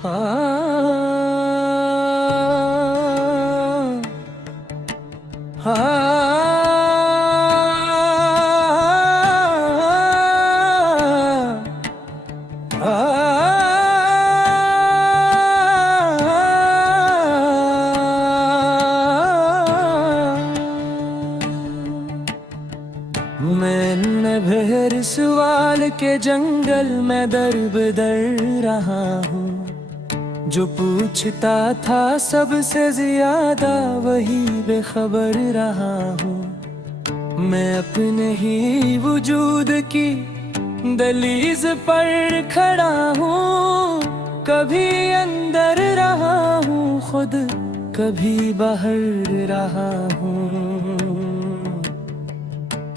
मैं बहर सवाल के जंगल में दर बदर रहा हूँ। जो पूछता था सबसे ज्यादा वही बेखबर रहा हूँ। मैं अपने ही वजूद की दहलीज पर खड़ा हूँ। कभी अंदर रहा हूँ खुद, कभी बाहर रहा हूँ।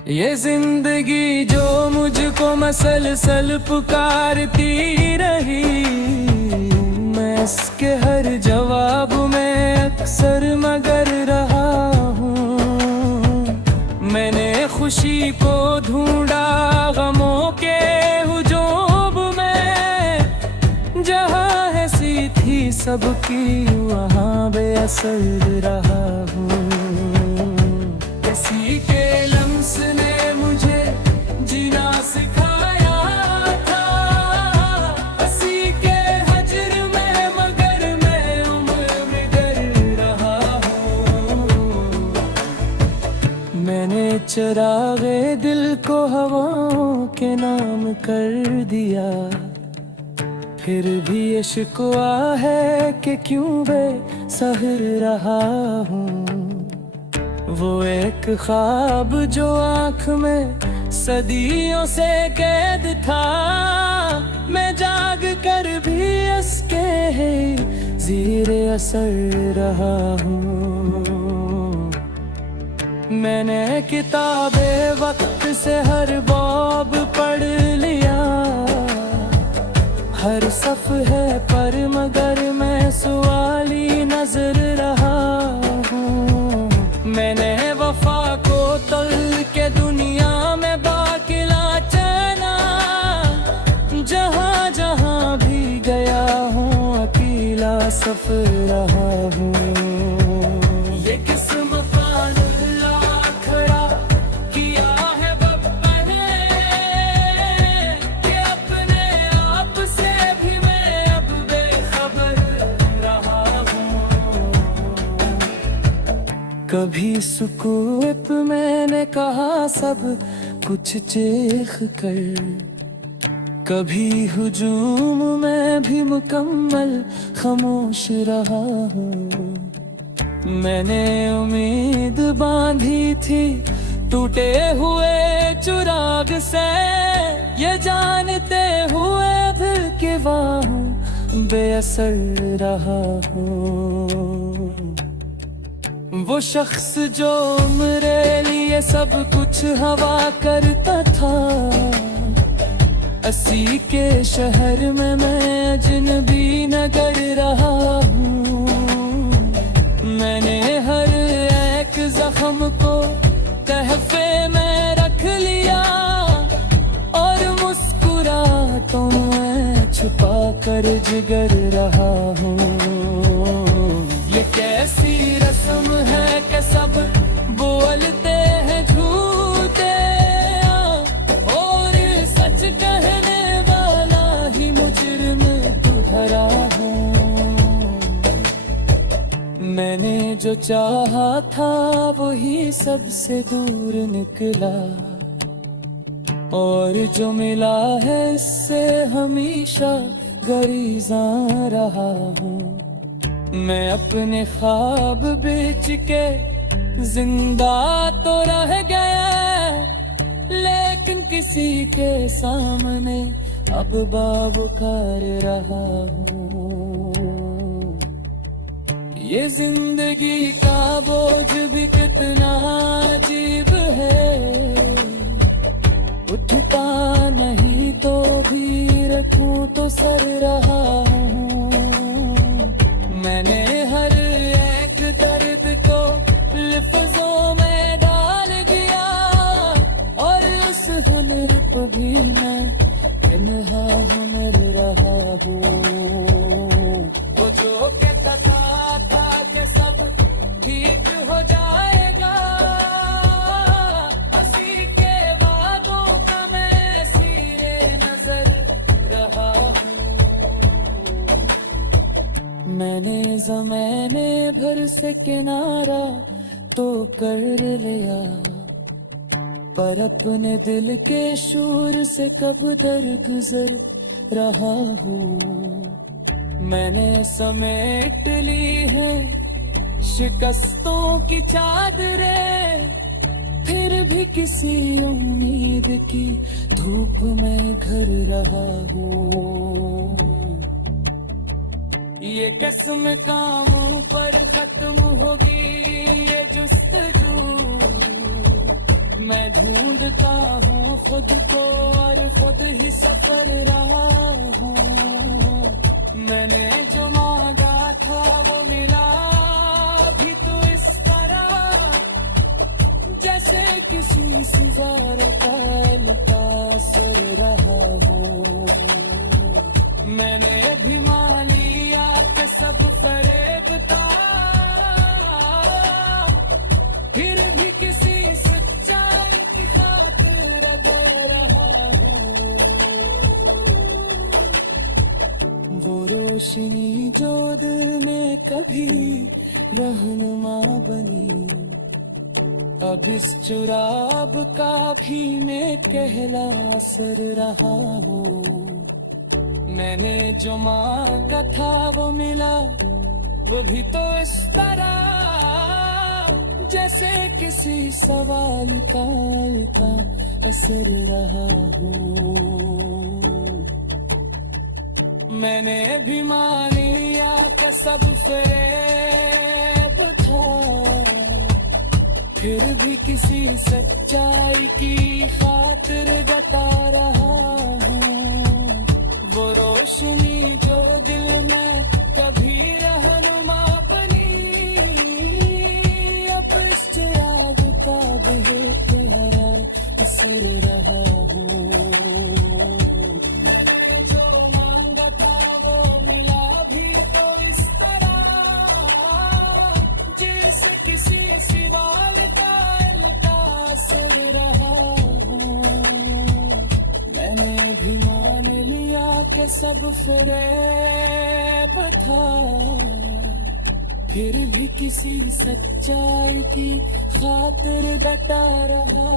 ये जिंदगी जो मुझको मसलसल पुकारती रही, मैं इसके हर जवाब में अक्सर मगर रहा हूँ। मैंने खुशी को ढूंढा गमों के हुजूम में, जहाँ है सी थी सबकी वहाँ बेअसर रहा हूँ। किसी के लम्स ने मुझे जीना सिखाया था, किसी के हजर में मगर मैं उम्र बिगर रहा हूँ। मैंने चरागे दिल को हवाओं के नाम कर दिया, फिर भी ये शिकवा है कि क्यों बेसहार रहा हूँ। वो एक ख्वाब जो आँख में सदियों से कैद था, मैं जाग कर भी इसके ज़ीरे असर रहा हूँ। मैंने किताबे वक्त से हर बाब पढ़ लिया, हर सफ़े पर मगर मैं सवाली नजर रहा हूँ। मैंने वफा को तल के दुनिया में बाकिला चना, जहाँ जहाँ भी गया हूँ अकेला सफ़र रहा हूँ। ये किस्म फानुल्लाह खड़ा किया है बब्बा ने, कि अपने आप से भी मैं अब बेखबर रहा हूँ। कभी सुकूत मैंने कहा सब कुछ चीख कर, कभी हुजूम में भी मुकम्मल खामोश रहा हूँ। मैंने उम्मीद बांधी थी टूटे हुए चिराग से, ये जानते हुए दिल के वहाँ बेअसर रहा हूँ। वो शख्स जो मेरे लिए सब कुछ हवा करता था, अस्सी के शहर में मैं अजनबी नगर रहा हूँ। मैंने हर एक जख्म को तहफे में रख लिया, और मुस्कुरातों में छुपा कर जिगर रहा हूँ। ये कैसी रस्म है कि सब बोलते हैं झूठे, और सच कहने वाला ही मुजरिम धरा हूँ। मैंने जो चाहा था वही सबसे दूर निकला, और जो मिला है इससे हमेशा गरीज़ा रहा हूँ। मैं अपने ख्वाब बेच के जिंदा तो रह गया, लेकिन किसी के सामने अब बावकार रहा हूँ। ये जिंदगी का बोझ भी कितना अजीब है, उठता नहीं तो भी रखूं तो सर रहा हूँ। मैंने हर एक दर्द को लफ्जों में डाल दिया, और उस हुनर पर भी मैं इन्हा हुनर रहा हूँ। वो जो कहता था कि सब ठीक हो जाएगा, हंसी के बातों का मैं सिरे नजर रहा हूँ। मैंने ज़माने भर से किनारा तो कर लिया, पर अपने दिल के शूर से कब दर गुजर रहा हूँ। मैंने समेट ली है शिकस्तों की चादरें, फिर भी किसी उम्मीद की धूप में घर रहा हूँ। ये कसम कामों पर खत्म होगी ये जुस्तजू, मैं ढूंढता हूँ खुद को और खुद ही सफर रहा हूँ। मैंने जो मांगा था वो मिला भी तो इस तरह, जैसे किसी सितारे का मुतासर रहा हूँ। मैंने भी मान लिया कि सब फरेब था, फिर भी किसी सच्चाई की खातिर अगर रहा हूँ। वो रोशनी जो दिल में कभी रहनुमा बनी, अब इस चुराब का भी मैं कहला असर रहा हूँ। मैंने जो मांगा था वो मिला, वो भी तो इस तरह, जैसे किसी सवाल का असर रहा हूँ। मैंने भी मान लिया कि सब फरेब था, फिर भी किसी सच्चाई की खातिर जता रहा हूँ। वो रोशनी जो दिल में कभी रहनुमा बनी, अब इस चिराग का बेहतर असर रहा हूँ। मैंने जो मांगा था वो मिला भी तो इस तरह, जैसे किसी सवाल का असर रहा हूँ। मैंने भी मान लिया कि सब फरेब था, फिर भी किसी सच्चाई की खातिर डटा रहा।